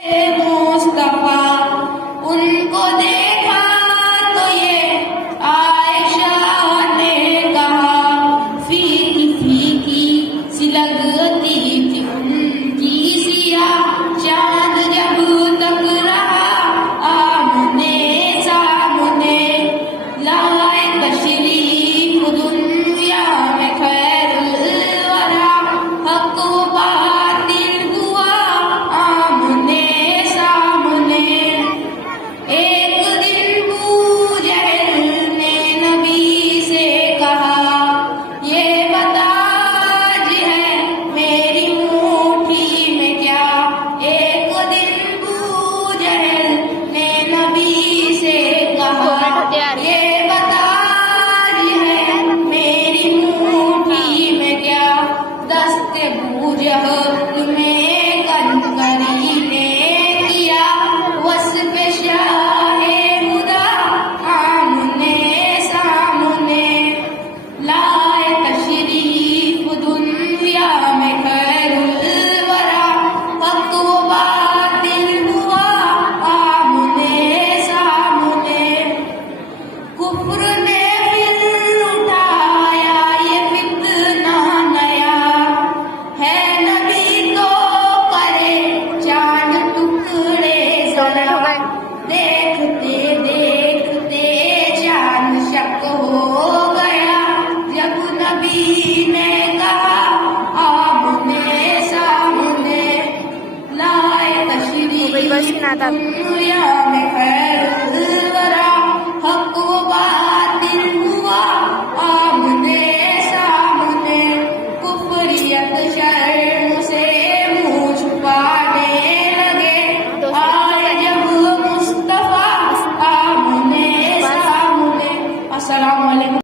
मुस्तफा उनको देखा तो ये आयशा ने कहा, फीकी फीकी सी लगती थी उनकी सियाह चांद जब तक रहा आमने सामने। लाए तशरीफ दुनिया में खैरुल वरा, हक व बातिल हुआ आमने सामने। एक दिन अबू जहल ने नबी से कहा, ये बता आज है मेरी मुट्ठी में क्या। एक दिन अबू जहल ने नबी से कहा, ये बता आज है मेरी मुट्ठी में क्या। दस्ते अबू जहल में कनकरी ने किया, वस्फ़ शाहे खुदा आमने सामने। लाए तशरीफ दुनिया में खैरुल वरा, हक व बातिल हुआ आमने सामने। कुफ्र ने फिर उठाया ये फितना नया, है नबी तो करे चांद टुकड़े जरा। देखते देखते चांद शक हो गया, जब नबी ने कहा आमने सामने। लाए तशरीफ दुनिया में खैरुल वरा, हक व बातिल हुआ आमने सामने। कुफरियत शर्म से मुंह छुपाने लगे, आए जब मुस्तफा आमने सामने। अस्सलाम वालेकुम।